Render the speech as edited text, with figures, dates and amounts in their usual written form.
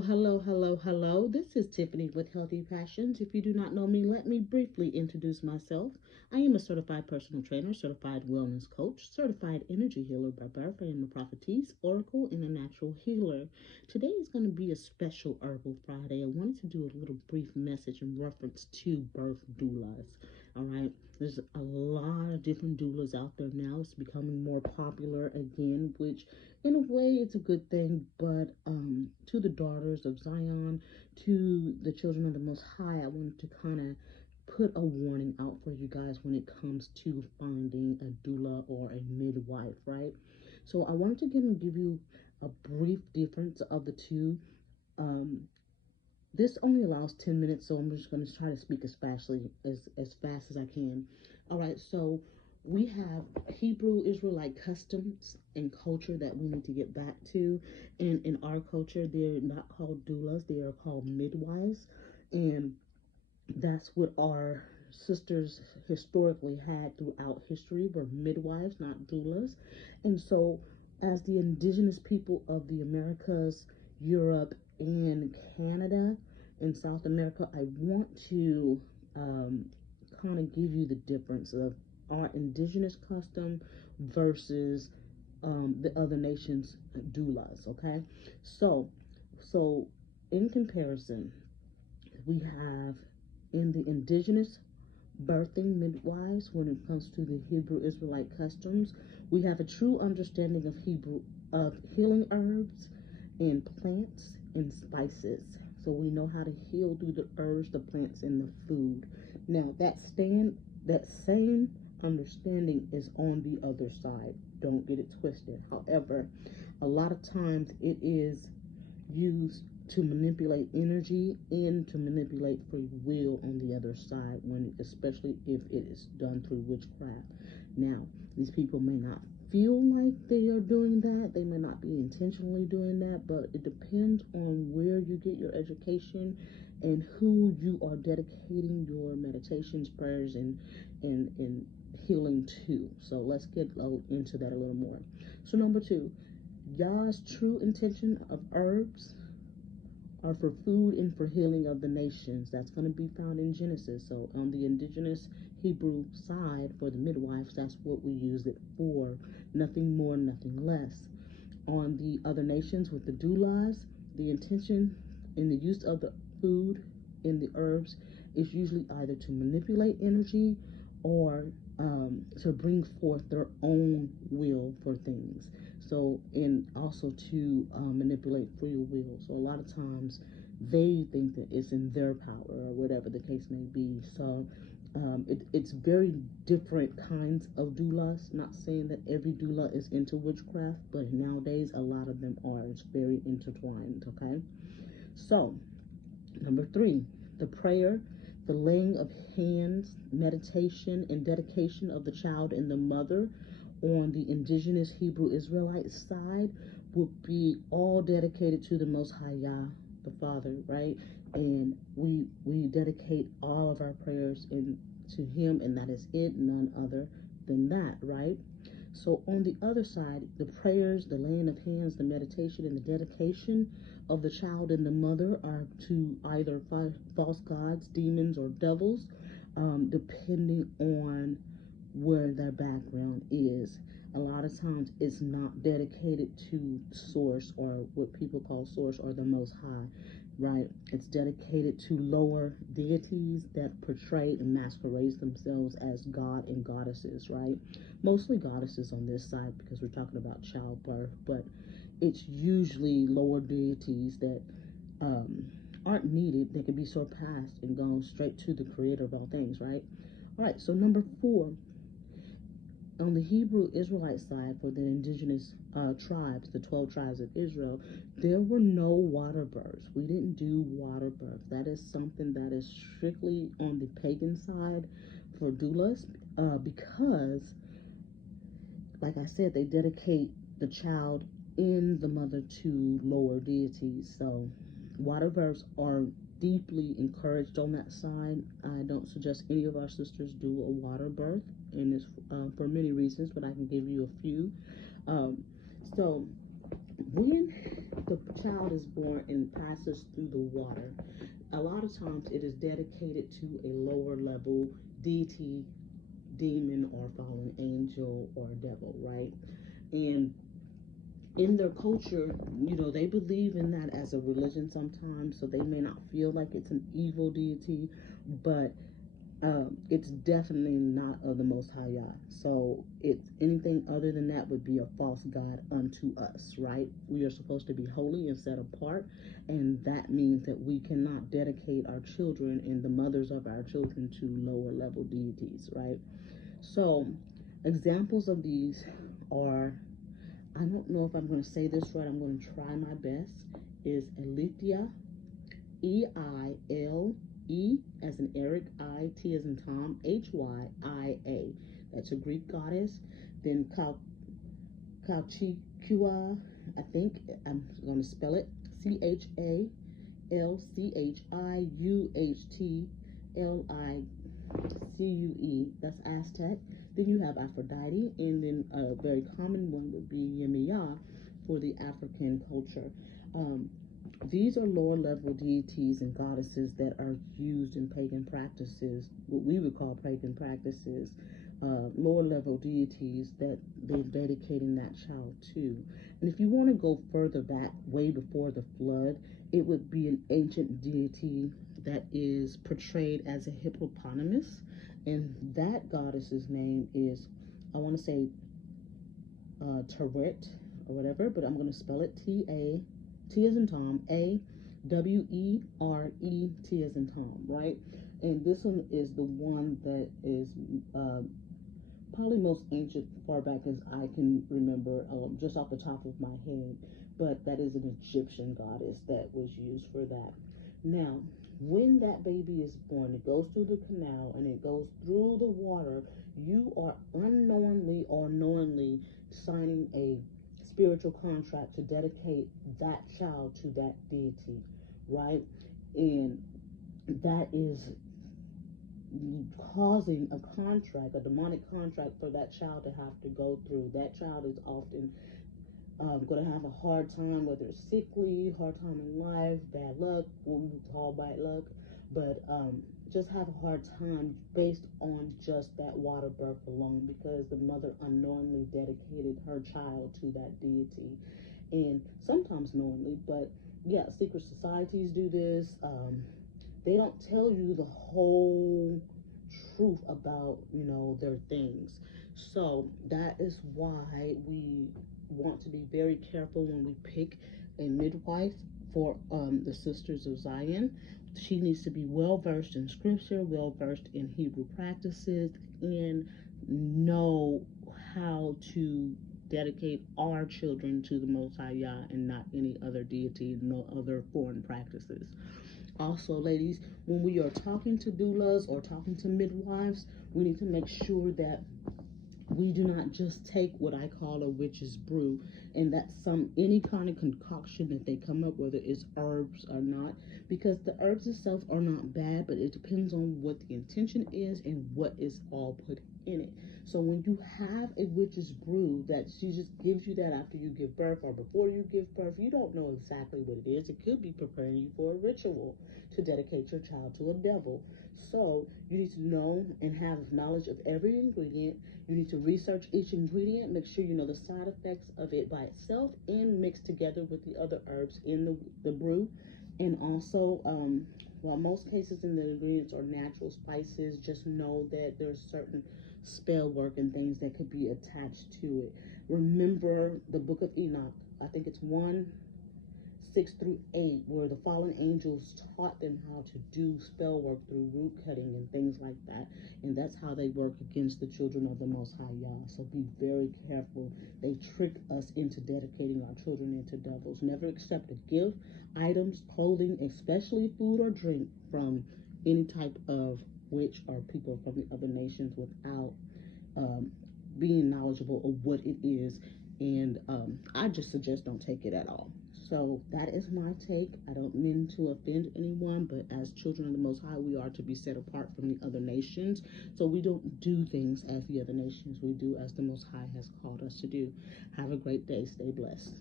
Hello. This is Tiffany with Healthy Passions. If you do not know me, let me briefly introduce myself. I am a certified personal trainer, certified wellness coach, certified energy healer by birth. I am a prophetess, oracle, and a natural healer. Today is going to be a special Herbal Friday. I wanted to do a little brief message in reference to birth doulas. All right. There's a lot of different doulas out there now. It's becoming more popular again, which in a way it's a good thing, but to the daughters of Zion, to the children of the Most High, I wanted to kind of put a warning out for you guys when it comes to finding a doula or a midwife, right? So I wanted to give you a brief difference of the two. um, this only allows 10 minutes, so I'm just going to try to speak as fast as I can. All right, so we have Hebrew Israelite customs and culture that we need to get back to. And in our culture, they're not called doulas, they are called midwives. And that's what our sisters historically had throughout history, were midwives, not doulas. And so as the indigenous people of the Americas, Europe, and Canada and South America, I want to kind of give you the difference of our indigenous custom versus the other nations' doulas. Okay, so so in comparison, we have in the indigenous birthing midwives, when it comes to the Hebrew Israelite customs, we have a true understanding of healing herbs and plants and spices. So we know how to heal through the herbs, the plants, and the food. Now that same understanding is on the other side. Don't get it twisted. However, a lot of times it is used to manipulate energy and to manipulate free will on the other side, when especially if it is done through witchcraft. Now, these people may not feel like they are doing that, they may not be intentionally doing that, but it depends on where you get your education and who you are dedicating your meditations, prayers, and healing to. So let's get into that a little more. So number two, Yah's true intention of herbs are for food and for healing of the nations. That's going to be found in Genesis. So on the indigenous Hebrew side, for the midwives, that's what we use it for. Nothing more, nothing less. On the other nations with the doulas, the intention in the use of the food and the herbs is usually either to manipulate energy or to bring forth their own will for things. So, and also to manipulate free will. So, a lot of times they think that it's in their power or whatever the case may be. So, it's very different kinds of doulas. Not saying that every doula is into witchcraft, but nowadays a lot of them are. It's very intertwined, okay? So, number three, the prayer, the laying of hands, meditation, and dedication of the child and the mother on the indigenous Hebrew Israelite side will be all dedicated to the Most High Yah, the Father, right? And we dedicate all of our prayers to Him, and that is it, none other than that, right? So on the other side, the prayers, the laying of hands, the meditation, and the dedication of the child and the mother are to either false gods, demons, or devils, depending on where their background is. A lot of times it's not dedicated to source, or what people call source, or the Most High, right? It's dedicated to lower deities that portray and masquerade themselves as God and goddesses, right? Mostly goddesses on this side because we're talking about childbirth, but it's usually lower deities that um, aren't needed, that can be surpassed and gone straight to the creator of all things, right? All right, so number four, on the Hebrew Israelite side, for the indigenous tribes, the 12 tribes of Israel, there were no water births. We didn't do water births. That is something that is strictly on the pagan side for doulas, because, like I said, they dedicate the child and the mother to lower deities. So water births are deeply encouraged on that side. I don't suggest any of our sisters do a water birth, and it's for many reasons, but I can give you a few. So when the child is born and passes through the water, a lot of times it is dedicated to a lower level deity, demon, or fallen angel or devil, right? And in their culture, they believe in that as a religion sometimes, so they may not feel like it's an evil deity, but it's definitely not of the Most High Yah. So it's anything other than that would be a false god unto us, right? We are supposed to be holy and set apart, and that means that we cannot dedicate our children and the mothers of our children to lower level deities, right? So examples of these are, I don't know if I'm going to say this right, I'm going to try my best, is Elithia, Eile, as in Eric, I, T as in Tom, Hya. That's a Greek goddess. Then Chalchiqua, I think I'm going to spell it, Chalchiuhtlicue. That's Aztec. Then you have Aphrodite, and then a very common one would be Yemiya for the African culture. These are lower level deities and goddesses that are used in pagan practices, what we would call pagan practices, lower level deities that they're dedicating that child to. And if you want to go further back, way before the flood, it would be an ancient deity that is portrayed as a hippopotamus, and that goddess's name is, I want to say Teret or whatever, but I'm going to spell it T as in Tom, Aweret as in Tom, right? And this one is the one that is probably most ancient, far back as I can remember, just off the top of my head. But that is an Egyptian goddess that was used for that. Now, when that baby is born, it goes through the canal and it goes through the water, you are unknowingly or knowingly signing a spiritual contract to dedicate that child to that deity, right? And that is causing a contract, a demonic contract for that child to have to go through. That child is often going to have a hard time, whether it's sickly, hard time in life, bad luck, what we call bad luck, but just have a hard time based on just that water birth alone, because the mother unknowingly dedicated her child to that deity, and sometimes knowingly, but yeah, secret societies do this. They don't tell you the whole truth about their things. So that is why we want to be very careful when we pick a midwife for the Sisters of Zion. She needs to be well versed in scripture, well versed in Hebrew practices, and know how to dedicate our children to the Most High Yah and not any other deity, no other foreign practices. Also, ladies, when we are talking to doulas or talking to midwives, we need to make sure that we do not just take what I call a witch's brew, and that's any kind of concoction that they come up, whether it's herbs or not, because the herbs itself are not bad, but it depends on what the intention is and what is all put in it. So when you have a witch's brew that she just gives you that after you give birth or before you give birth, you don't know exactly what it is. It could be preparing you for a ritual to dedicate your child to a devil. So you need to know and have knowledge of every ingredient. You need to research each ingredient, make sure you know the side effects of it by itself and mixed together with the other herbs in the brew. And also, while most cases in the ingredients are natural spices, just know that there's certain spell work and things that could be attached to it. Remember the book of Enoch, I think it's 1:6-8, where the fallen angels taught them how to do spell work through root cutting and things like that. And that's how they work against the children of the Most High Yah. So be very careful. They trick us into dedicating our children into devils. Never accept a gift, items, clothing, especially food or drink, from any type of witch or people from the other nations without being knowledgeable of what it is. And I just suggest don't take it at all. So that is my take. I don't mean to offend anyone, but as children of the Most High, we are to be set apart from the other nations. So we don't do things as the other nations. We do as the Most High has called us to do. Have a great day. Stay blessed.